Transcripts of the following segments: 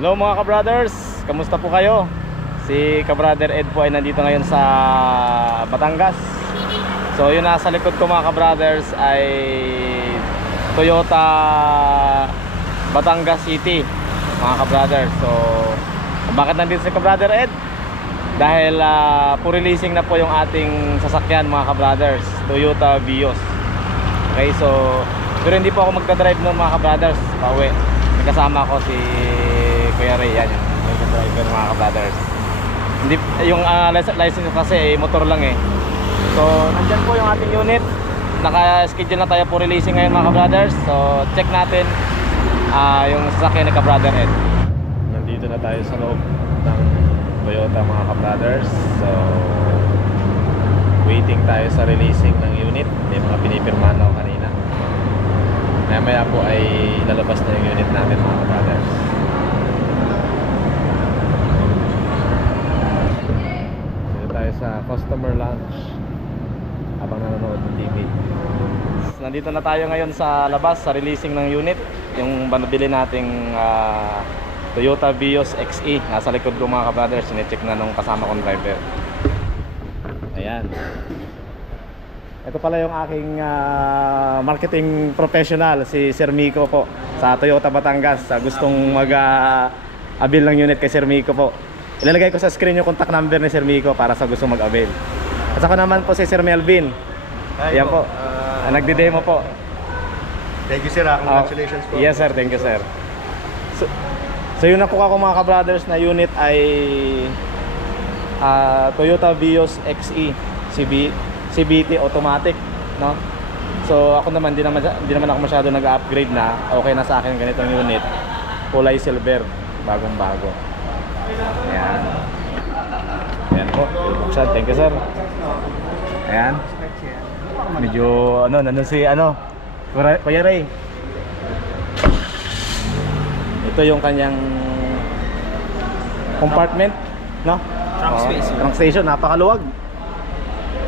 Hello mga ka-brothers, kamusta po kayo? Si ka-brother Ed po ay nandito ngayon sa Batangas. So yun, nasa likod ko mga ka-brothers ay Toyota Batangas City mga ka-brothers. So bakit nandito si ka-brother Ed? Dahil po-releasing na po yung ating sasakyan mga ka-brothers, Toyota Vios. Okay, so pero hindi po ako magdadrive noon mga ka-brothers, pauwi. Kasama ko si Kuya Ray, yan yung driver mga ka-brothers. Hindi, yung license ko kasi motor lang eh. So nandyan po yung ating unit. Naka-schedule na tayo po releasing ngayon mga ka-brothers. So check natin yung sasakyan ni ka-brother Ed. Nandito na tayo sa loob ng Toyota mga ka-brothers. So waiting tayo sa releasing ng unit. May mga pinipirmahan ako kanina. Maya po ay lalabas na yung unit natin mga ka-brothers. Dito tayo sa customer lounge habang nanonood ng TV. Nandito na tayo ngayon sa labas sa releasing ng unit. Yung nabili nating Toyota Vios XE. Nasa likod ko mga ka-brothers. Sinecheck na nung kasama kong driver. Ayan. Ito pala yung aking marketing professional, si Sir Miko po sa Toyota Batangas. Gustong mag-avail ng unit kay Sir Miko po. Ilalagay ko sa screen yung contact number ni Sir Miko para sa gustong mag-avail. At saka naman po si Sir Melvin. Ayan po, nagdi-demo po. Thank you sir, congratulations po. Yes sir, thank you sir. So yung nakuha ko mga ka-brothers na unit ay Toyota Vios XE CVT automatic, no? So ako naman di naman ako masyado nag-upgrade na. Okay na sa akin ganitong unit. Kulay silver, bagong-bago. Ayan. Ayan po. Buksan. Thank you sir. Ayan. Medyo nandun si Kuya Ray. Ito yung kanyang compartment, no? Trunk station, napakaluwag.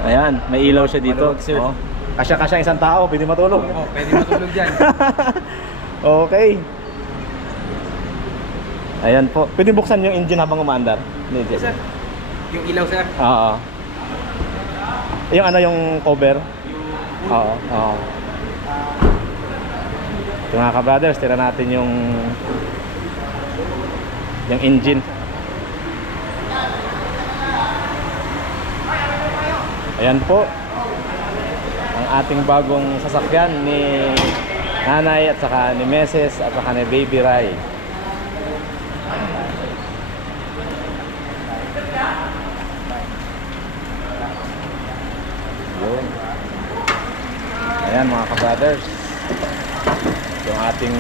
Ayan, may ilaw siya dito. Oh. Kasya-kasya isang tao, pwede matulog. Oo, pwede matulog dyan. Okay. Ayan po. Pwede buksan yung engine habang umaandar. Yes, sir. Yung ilaw sir? Oo. Yung yung cover? Oo. Oo. Ito mga ka-brothers, tira natin yung engine. Ayan po ang ating bagong sasakyan ni nanay at saka ni Mrs. at saka ni Baby Rai. Yun. Ayan mga ka-brothers, yung ating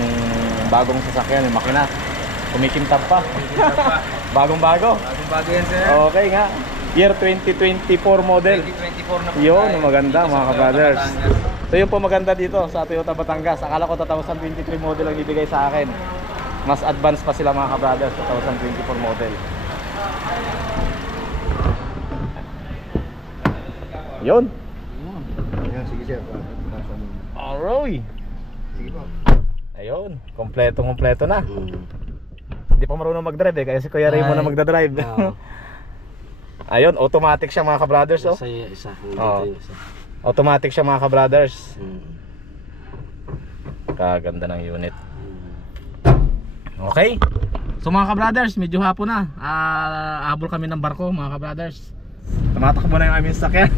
bagong sasakyan, yung makina kumikintab pa. Bagong-bago. Bagong-bago yan sir. Okay nga. Year 2024 model. 2024 na po. Yun, maganda mga ka-brothers. So yun po maganda dito sa Toyota Batangas. Akala ko 2023 model ang ibigay sa akin. Mas advanced pa sila mga ka-brothers, 2024 model. Yun. Ayan, sige sir. Alright. Sige po. Ayun, kompleto na. Hindi pa marunong mag-drive kaya si Kuya Ray mo na magdadrive. Ayun, automatic siya mga ka-brothers, oh. Isa. Isa. Automatic siya mga ka-brothers. Kaganda ng unit. Okay. So mga ka-brothers, medyo hapon na. Habol kami ng barko mga ka-brothers. Tumatakbo na yung aming sakyan.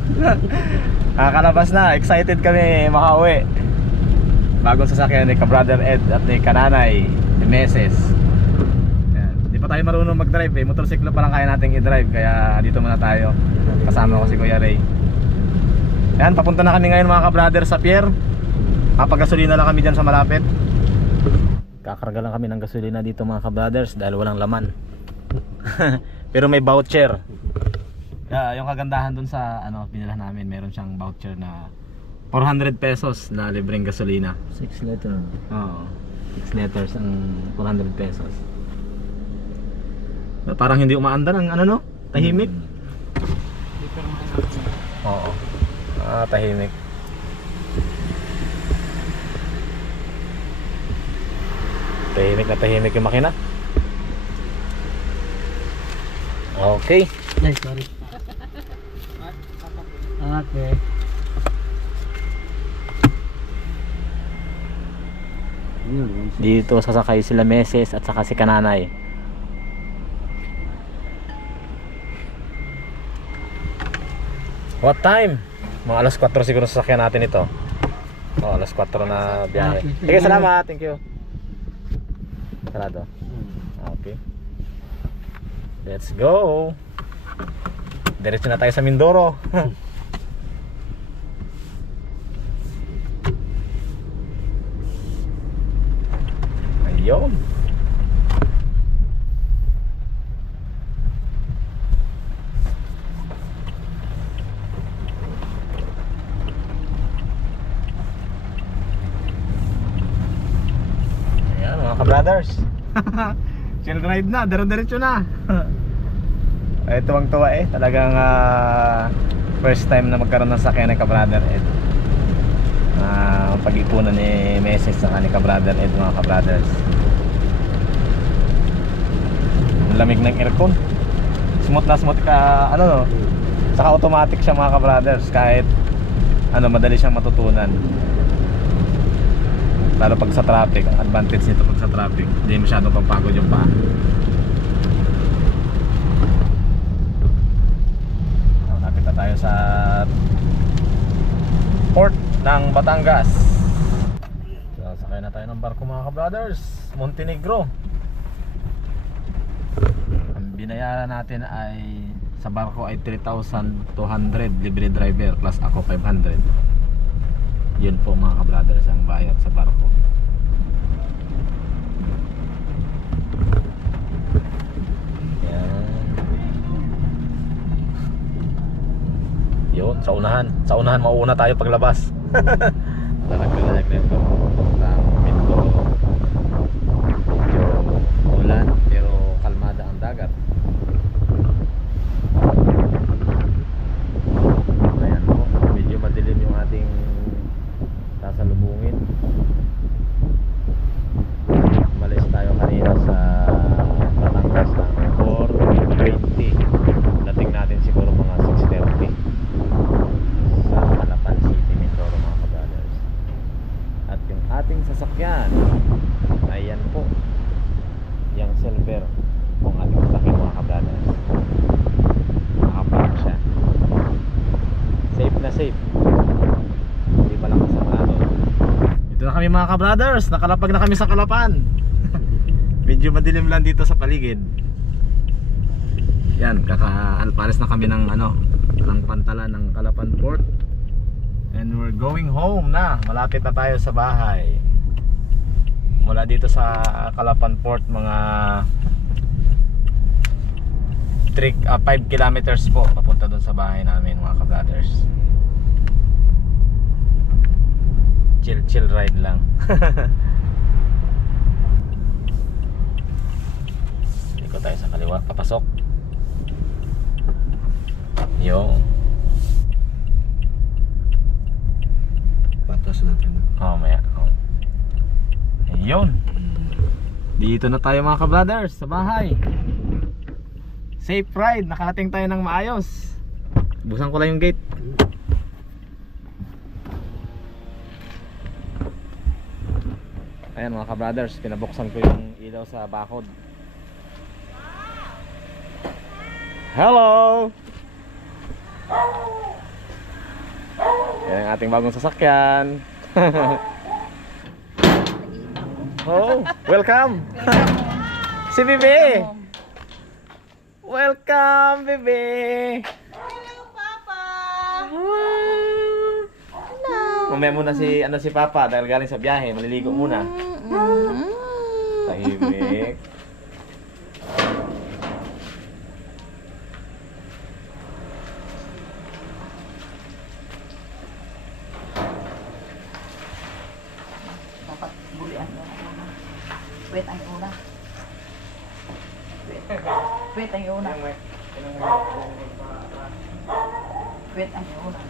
Kakalabas na, excited kami makauwi. Bagong sasakyan ni ka-brother Ed at ni kananay, ni Mrs. Pa tayo marunong mag-drive eh. Motorsiklo pa lang kaya nating i-drive. Kaya dito muna tayo. Kasama ko si Kuya Ray. Ayan, papunta na kami ngayon mga ka-brother sa pier. Papagasolina lang kami dyan sa malapit. Kakarga lang kami ng gasolina dito mga ka-brothers dahil walang laman. Pero may voucher. Kaya yung kagandahan dun sa pinila namin, meron siyang voucher na 400 pesos na libreng gasolina. 6 liter. Oo. 6 liters ang 400 pesos. Parang hindi umaandar ang tahimik. Oo. Tahimik. Tahimik na tahimik yung makina. Okay. Ay, sorry. Okay. Dito sasakay sila Meses at saka si Kananay. What time? Mga alas 4 siguro sasakyan natin ito. Oh, alas 4 na biyahe. Sige, salamat. Thank you. Sarado. Okay. Let's go. Diretso na tayo sa Mindoro. Ayun. Ayan mga ka-brothers. Chill ride na, diretso na. Ay, tuwang-tuwa eh. Talagang first time na magkaroon ng sakyan ni ka-brother Ed. Pag-ipunan ni Meses sa ni ka-brother Ed, mga ka-brothers. Ang lamig ng aircon. Smooth na smooth ka, ano no? Saka automatic siya mga ka-brothers. Kahit ano, madali siyang matutunan. Lalo pag sa traffic, ang advantage nito pag sa traffic, hindi masyadong pampagod yung paa. Napit na tayo sa port ng Batangas. So, sakay na tayo ng barko mga ka-brothers. Montenegro. Ang binayaran natin ay sa barko ay 3,200 libre driver plus ako 500. Yun po mga ka-brothers ang bayad sa barko. Yan. Yun, sa unahan mauuna tayo paglabas. Talaglag nito ng Mindoro. Medyo ulan pero kalmada ang dagat. Ayan po, medyo madilim yung ating sasalubungin. Malis tayo kanina sa Batangas ng 4:20. Dating natin siguro mga 6:30 sa Calapan City, Mindoro mga ka-brothers. At yung ating sasakyan, ayan po, yung silver kung ating sasakyan mga ka-brothers. Nakapark siya. Safe na safe. Hindi pa lang kasamado. Dito na kami mga ka-brothers. Nakalapag na kami sa Calapan. Medyo madilim lang dito sa paligid. Yan, kaka-alpares na kami ng ano, ng Pantala ng Calapan Port. And we're going home na. Malapit na tayo sa bahay. Mula dito sa Calapan Port mga 5 kilometers po papunta doon sa bahay namin mga ka-brothers. Chill ride lang. Ikot tayo sa kaliwa, papasok. Yo. Patas natin. Oh, maya. Oh. Ayun. Dito na tayo mga ka-brothers sa bahay. Safe ride, nakarating tayo ng maayos. Busan ko lang yung gate. Ayan mga ka-brothers, pinabuksan ko yung ilaw sa bakod. Hello! Yan ang ating bagong sasakyan. Oh, welcome! Si Bibi! Welcome, Bibi! Hello, Papa! Mamaya muna si Papa dahil galing sa biyahe, maliligo muna. Tahimik. Dapat bulian mo. Wait ang una. Wait ang una. Wait ang una.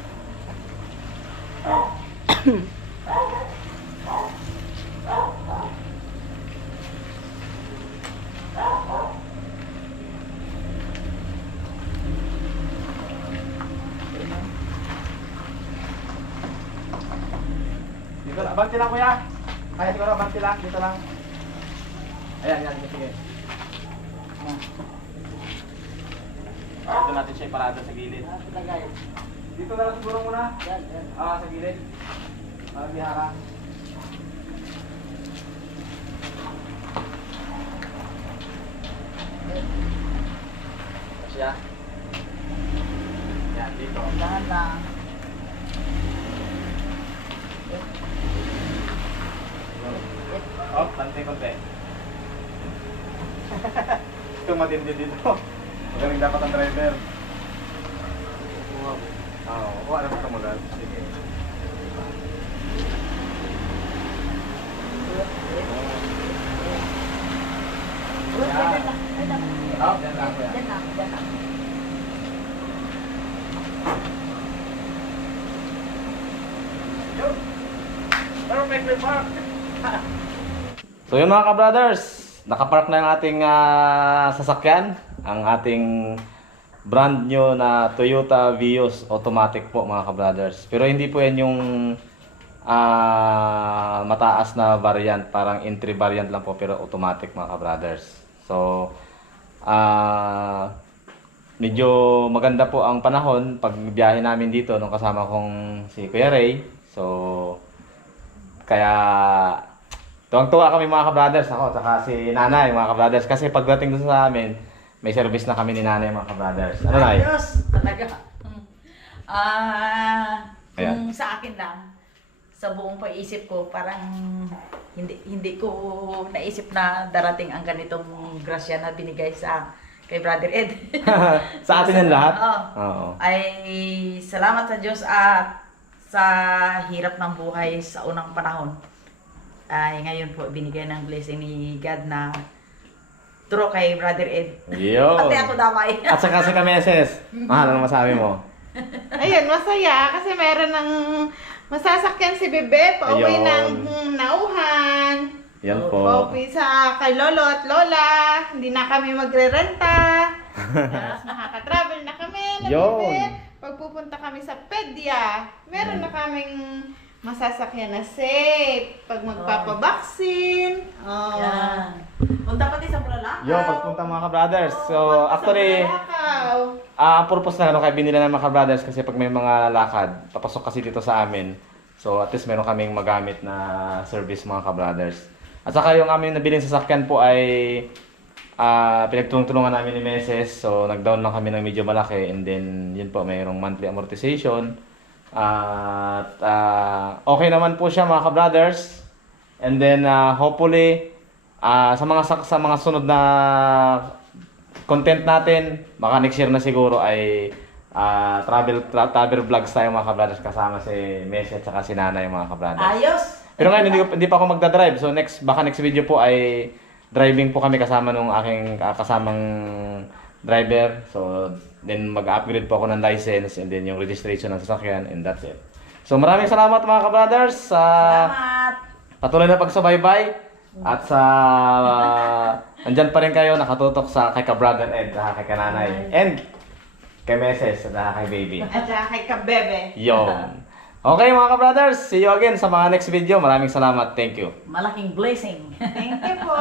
Banti lang kuya. Kaya siguro, banti lang. Dito lang. Ayan, yan. Sige. Dito natin siya iparada sa gilid. Dito na lang siguro muna. Sa gilid. Para bihara. Siya. Yan, dito. Dahan lang. Oh, konti-konti. Ito matindi dito. Magaling dapat ang driver. Oo, kuha na sa mulan. Sige. Oh, yan lang kuya. Yan lang. Perfectly parked. So yun mga ka-brothers, nakapark na yung ating sasakyan, ang ating brand new na Toyota Vios automatic po mga ka-brothers. Pero hindi po yan yung mataas na variant, parang entry variant lang po pero automatic mga ka-brothers. So medyo maganda po ang panahon pag biyahe namin dito nung kasama kong si Kuya Ray. So kaya tuwang-tuwa kami mga ka-brothers, ako tsaka si Nanay mga ka-brothers, kasi pagdating doon sa amin may service na kami ni Nanay mga ka-brothers. Ano Nay? Ayos, talaga. Ayan. Kung sa akin lang, sa buong paisip ko, parang hindi ko naisip na darating ang ganitong grasya na binigay sa kay Brother Ed. Sa atin yan lahat? Oo. Ay salamat sa Diyos at sa hirap ng buhay sa unang panahon. Ay ngayon po binigay ng blessing ni God na turo kay Brother Ed. Yo. Pati ako damay. At saka si Kameses, mahal, ano masabi mo? Ayun, masaya kasi meron ng masasakyan si Bebe pauwi Ayun. ng nauhan. Yan po. Pauwi sa kay Lolo at Lola. Hindi na kami magre-renta. Tapos nakaka-travel na kami na Yun. Bebe. Pagpupunta kami sa Pedia, meron na kaming masasakyan na safe. Pag magpapabaksin. Oh. Yan. Punta pati sa Bulalakaw. Yo, pagpunta mga ka-brothers. So, actually, Bulalakaw. ang purpose na ano kaya binila ng mga ka-brothers kasi pag may mga lakad, papasok kasi dito sa amin. So, at least meron kaming magamit na service mga ka-brothers. At saka yung aming nabiling sasakyan po ay pinagtulong-tulungan namin ni Meses. So, nag-down lang kami ng medyo malaki and then yun po, mayroong monthly amortization. At okay naman po siya mga ka-brothers. And then hopefully sa mga sunod na content natin, baka next year na siguro ay travel vlogs tayo mga ka-brothers kasama si Messi at saka si Nanay mga ka-brothers. Ayos. Pero ngayon hindi pa ako magdadrive. So baka next video po ay driving po kami kasama nung aking kasamang driver. So then mag-upgrade po ako ng license and then yung registration ng sasakyan and that's it. So maraming salamat mga ka-brothers sa Salamat. patuloy na pagsubaybay at sa nandyan pa rin kayo nakatutok sa kay ka-brother Ed, kay kananay and kay Meses at kay baby. At saka kay Kabebe. Yon. Okay mga ka-brothers, see you again sa mga next video. Maraming salamat. Thank you. Malaking blessing. Thank you po.